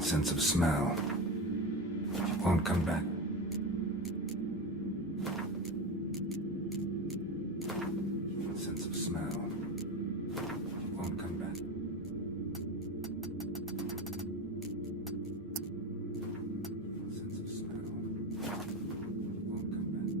Sense of smell. Won't come back. Sense of smell. Won't come back. Sense of smell. Won't come back.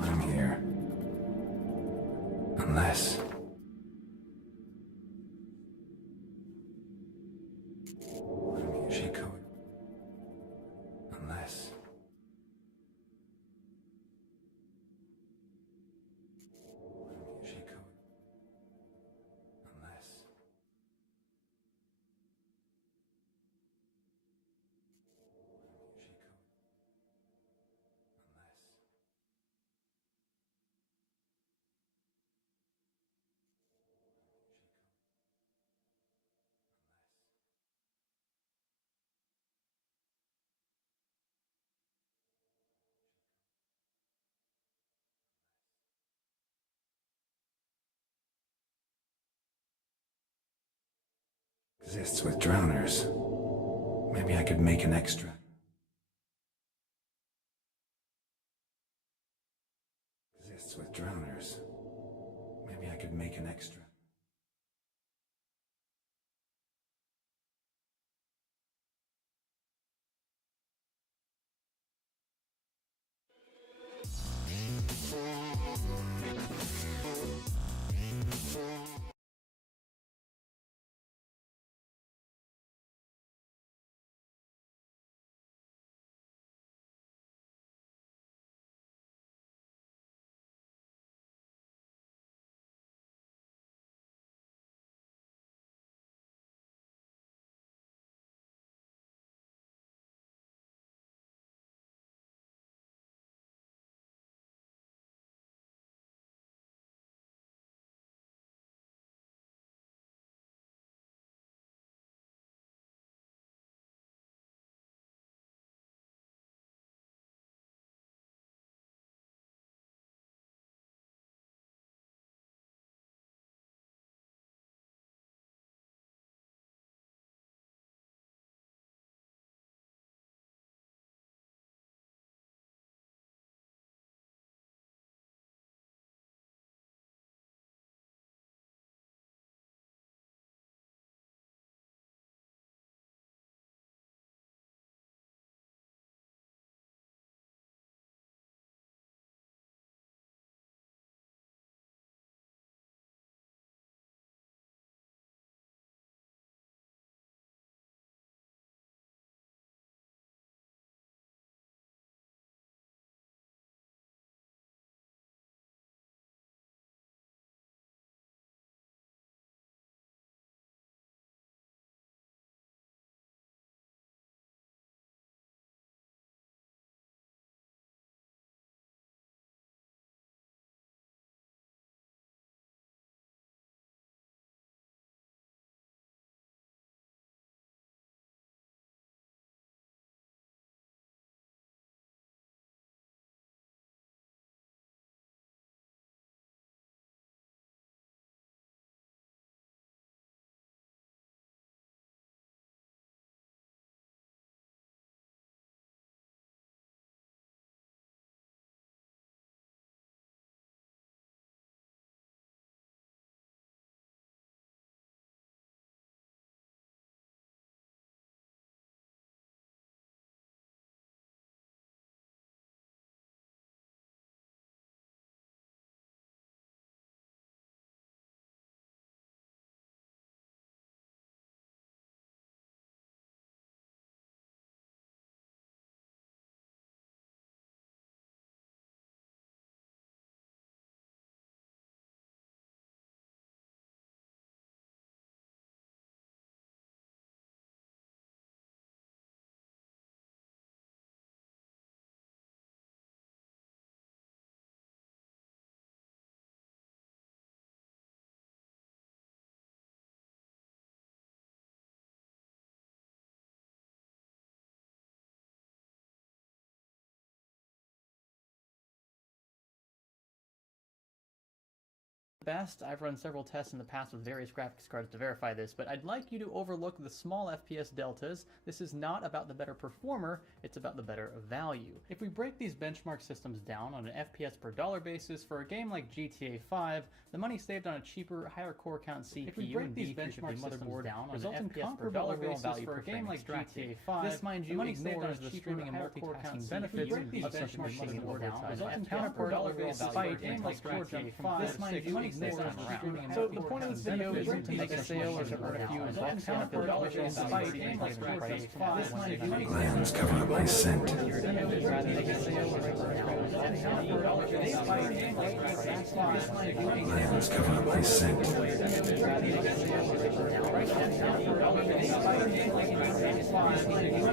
I'm here. Unless... I'm here, she code. Unless... I'm here, she code. Unless... I'm here, she code. Unless... Exists with drowners. Maybe I could make an extra. Exists with drowners. Maybe I could make an extra. best. I've run several tests in the past with various graphics cards to verify this, but I'd like you to overlook the small FPS deltas. This is not about the better performer, it's about the better value. If we break these benchmark systems down on an FPS per dollar basis for a game like GTA 5, the money saved on a cheaper, higher core count CPU If we break these benchmark motherboard down on an FPS per dollar basis for a game like GTA 5, this, mind you, ignores the streaming and multitasking benefits of such a machine over time. Despite a game like GTA 5, this, mind you, ignores the streaming and so the point of this video isn't to make a sale or to earn a few bucks on it, but despite a game like GTA 5, this, mind you, Lambs cover up my scent. Lambs cover up my scent. Lambs cover up my scent.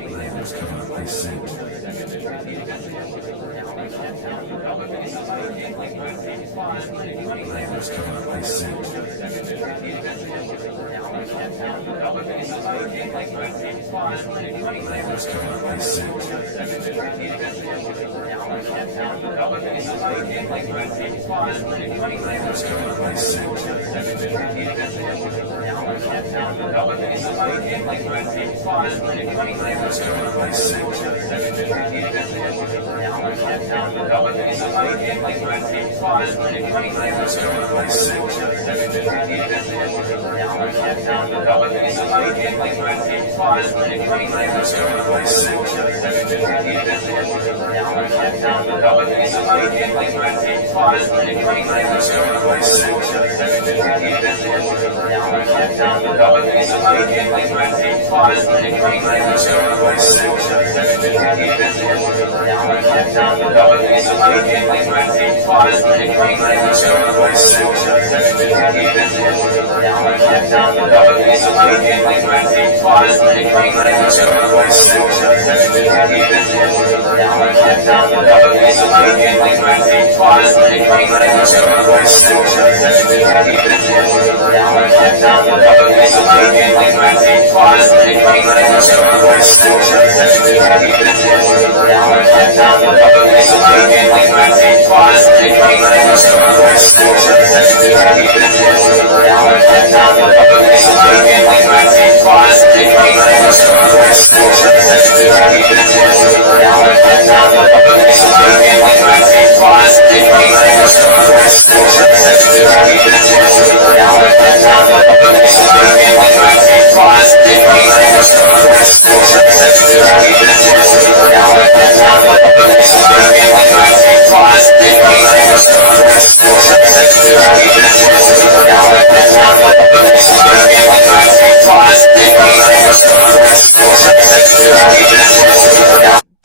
Lambs cover up my scent. Lambs cover up my scent. Lambs cover up my scent. Lambs cover up my scent. Lambs cover up my scent. Lambs cover up my scent. Lambs cover up my scent. Lambs cover up my scent. Lambs cover up my scent. Lambs cover up my scent. Lambs cover up my scent. Lambs cover up my scent.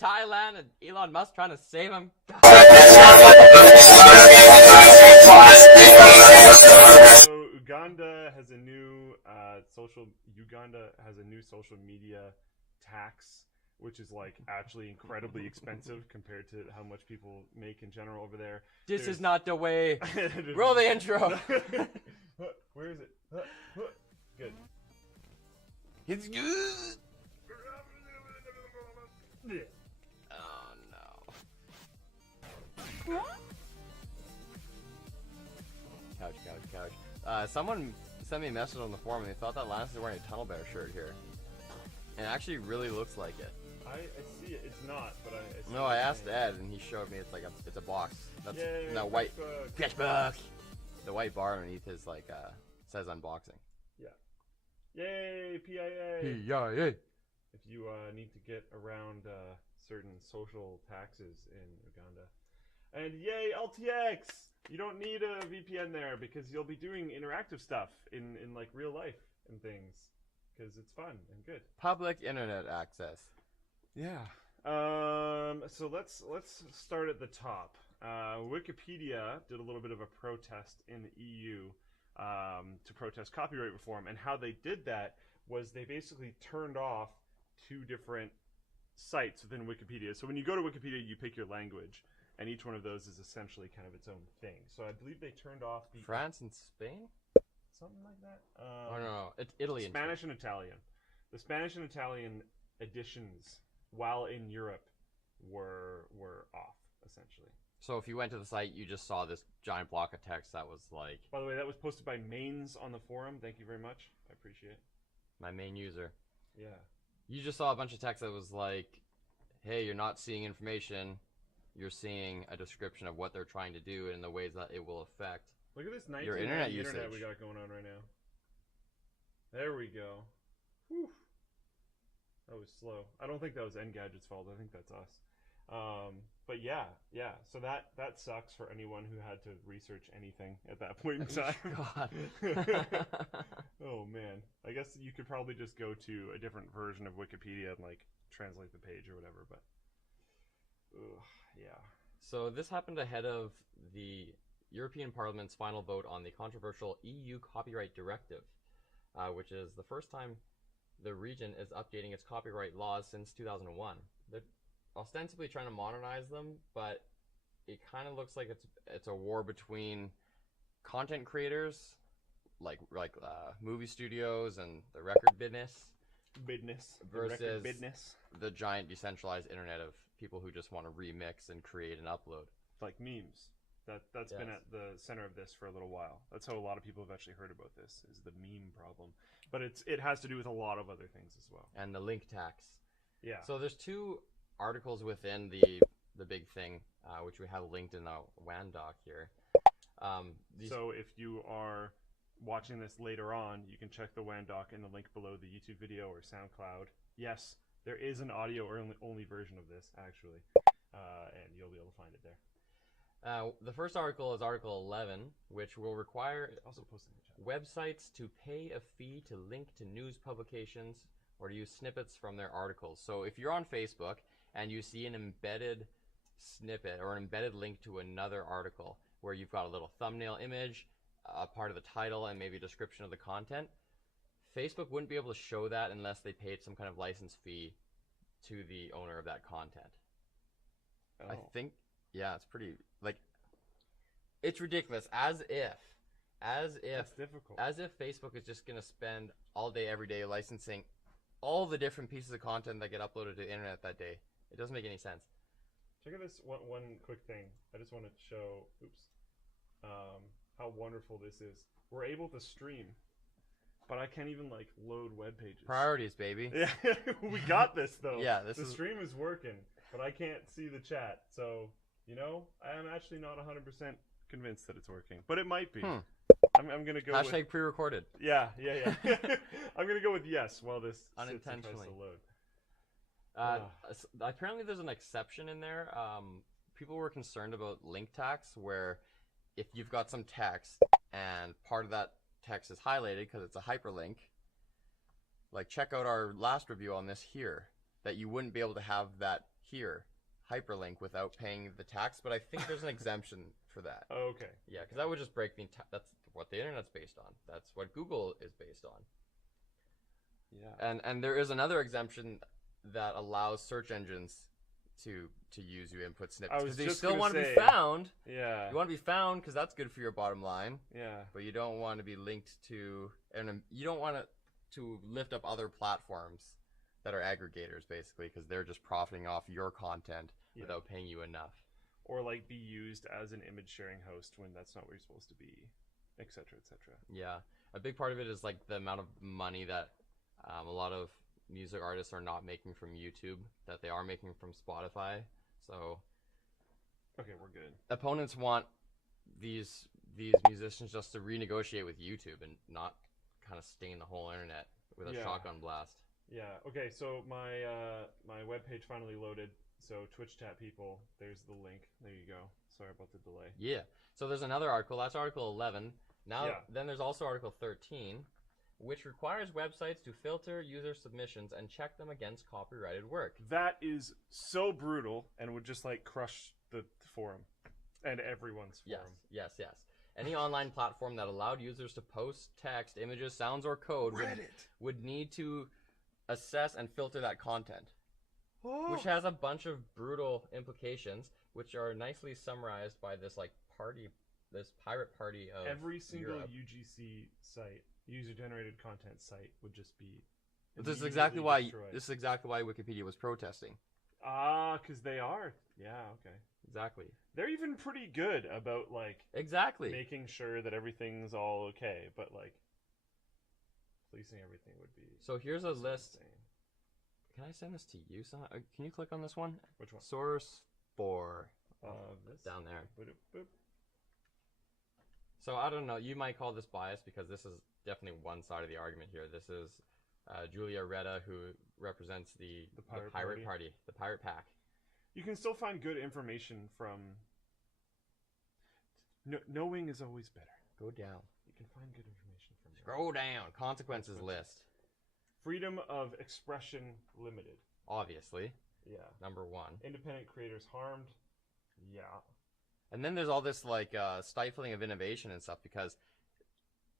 Thailand and Elon Musk trying to save him. So Uganda has a new social media tax, which is like actually incredibly expensive compared to how much people make in general over there. This is not the way. Roll the intro. Where is it? Good. It's good. Oh no. Couch. Someone sent me a message on the forum and they thought that Lance is wearing a Tunnel Bear shirt here. And it actually really looks like it. I see it. It's not, but I see No, I asked Ed and he showed me it's like it's a box. That's Yay, no white Facebook. The white bar underneath his like says unboxing. Yeah. Yay, PIA. PIA. If you need to get around certain social taxes in Uganda. And yay, LTX! You don't need a VPN there because you'll be doing interactive stuff in like real life and things. Because it's fun and good. Public internet access. Yeah. So let's start at the top. Wikipedia did a little bit of a protest in the EU to protest copyright reform, and how they did that was they basically turned off two different sites within Wikipedia. So when you go to Wikipedia, you pick your language, and each one of those is essentially kind of its own thing. So I believe they turned off the France and Spain? something like that. Oh no, it's Italy and Spanish and Italian. The Spanish and Italian editions, while in Europe, were off essentially. So if you went to the site, you just saw this giant block of text that was like... By the way, that was posted by Mains on the forum. Thank you very much. I appreciate it. My main user. Yeah. You just saw a bunch of text that was like, hey, you're not seeing information. You're seeing a description of what they're trying to do and the ways that it will affect Look at this your internet usage. internet we got going on right now. There we go. Whew. That was slow. I don't think that was Engadget's fault. I think that's us. But yeah. So that sucks for anyone who had to research anything at that point in time. God. Oh man. I guess you could probably just go to a different version of Wikipedia and like translate the page or whatever. But yeah. So this happened ahead of the European Parliament's final vote on the controversial EU copyright directive, which is the first time the region is updating its copyright laws since 2001. They're ostensibly trying to modernize them, but it kind of looks like it's a war between content creators, like movie studios and the record business, versus the giant decentralized internet of people who just want to remix and create and upload. Like memes. That's been at the center of this for a little while. That's how a lot of people have actually heard about this, is the meme problem. But it has to do with a lot of other things as well. And the link tax. Yeah. So there's two articles within the big thing, which we have linked in the WAN doc here. So if you are watching this later on, you can check the WAN doc in the link below the YouTube video or SoundCloud. Yes, there is an audio only version of this, actually. And you'll be able to find it there. The first article is Article 11, which will require Also posted in the chat. websites to pay a fee to link to news publications or to use snippets from their articles. So if you're on Facebook and you see an embedded snippet or an embedded link to another article where you've got a little thumbnail image, a part of the title, and maybe a description of the content, Facebook wouldn't be able to show that unless they paid some kind of license fee to the owner of that content. Oh. I think, yeah, it's pretty, like, it's ridiculous. As if That's difficult. As if Facebook is just going to spend all day, every day licensing all the different pieces of content that get uploaded to the internet that day. It doesn't make any sense. Check out this one quick thing. I just want to show, how wonderful this is. We're able to stream, but I can't even like load web pages. Priorities, baby. Yeah, we got this though. Yeah, the stream is working, but I can't see the chat. So, I am actually not 100% convinced that it's working, but it might be. I'm gonna go Hashtag pre-recorded. Yeah. I'm gonna go with yes while this unintentionally sits to load. Apparently there's an exception in there. People were concerned about link tax, where if you've got some text and part of that text is highlighted because it's a hyperlink, like check out our last review on this here, that you wouldn't be able to have that here hyperlink without paying the tax, but I think there's an exemption for that. Oh, okay. Yeah, because that would just break that's what the internet's based on. That's what Google is based on. Yeah. And there is another exemption that allows search engines to use your input snippets, because you still want to be found. Yeah. You want to be found because that's good for your bottom line. Yeah. But you don't want to be linked to, and you don't want to lift up other platforms that are aggregators, basically, because they're just profiting off your content without paying you enough. Or like be used as an image sharing host when that's not where you're supposed to be, etc., etc. Yeah, a big part of it is like the amount of money that a lot of music artists are not making from YouTube, that they are making from Spotify. So okay, we're good. Opponents want these musicians just to renegotiate with YouTube and not kind of stain the whole internet with a shotgun blast. Yeah. Okay. So my webpage finally loaded. So Twitch chat people, there's the link. There you go. Sorry about the delay. Yeah. So there's another article. That's Article 11. Now, then there's also Article 13, which requires websites to filter user submissions and check them against copyrighted work. That is so brutal and would just like crush the forum and everyone's forum. Yes. Any online platform that allowed users to post text, images, sounds, or code would need to assess and filter that content, which has a bunch of brutal implications, which are nicely summarized by this this pirate party of every single Europe. UGC site, user-generated content site, would just be. But this is exactly why Wikipedia was protesting. Because they are. Yeah, okay. Exactly. They're even pretty good about, like, Exactly. making sure that everything's all okay, but, like, policing everything would be... So here's a list. Insane. Can I send this to you? Can you click on this one? Which one? Source 4. This? Down there. Boop, boop. So I don't know. You might call this bias because this is definitely one side of the argument here. This is Julia Retta, who represents the Pirate Party, the Pirate Pack. You can still find good information from... knowing is always better. Go down. You can find good information from there. Scroll down. Consequences list. Freedom of expression limited. Obviously. Yeah. Number 1. Independent creators harmed. Yeah. And then there's all this like stifling of innovation and stuff because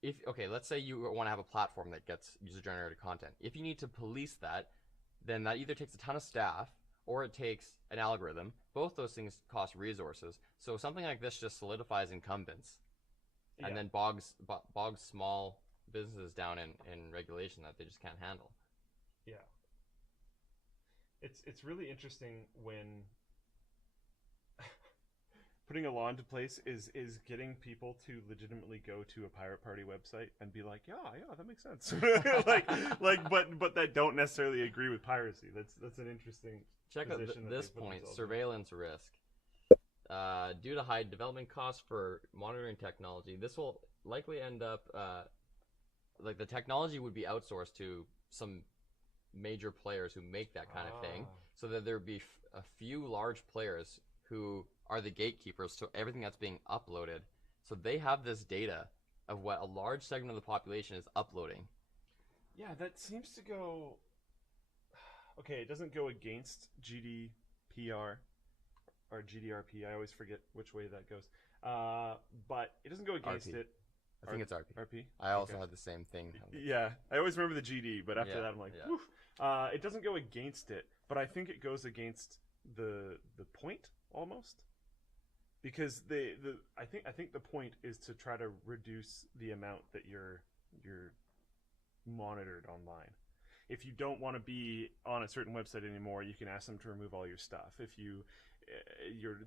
let's say you want to have a platform that gets user-generated content. If you need to police that, then that either takes a ton of staff or it takes an algorithm. Both those things cost resources. So something like this just solidifies incumbents and then bogs small businesses down in regulation that they just can't handle. Yeah. It's really interesting when putting a law into place is getting people to legitimately go to a Pirate Party website and be like, yeah, that makes sense. but that don't necessarily agree with piracy. That's an interesting check out this point, surveillance risk. Due to high development costs for monitoring technology, this will likely end up like the technology would be outsourced to some major players who make that kind of thing, so that there would be a few large players who are the gatekeepers to everything that's being uploaded. So they have this data of what a large segment of the population is uploading. Yeah, that seems to go... Okay, it doesn't go against GDPR or GDRP. I always forget which way that goes. But it doesn't go against RP. it. I think it's RP. RP? I also had the same thing. Yeah, I always remember the GD, but after that I'm like, yeah. woof. It doesn't go against it, but I think it goes against the point almost, because I think the point is to try to reduce the amount that you're monitored online. If you don't want to be on a certain website anymore, you can ask them to remove all your stuff. If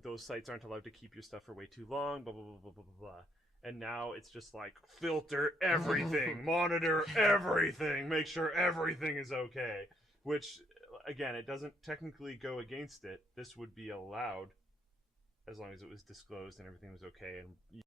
those sites aren't allowed to keep your stuff for way too long, blah blah blah blah blah blah. And now it's just like, filter everything, monitor everything, make sure everything is okay. Which, again, it doesn't technically go against it. This would be allowed as long as it was disclosed and everything was okay and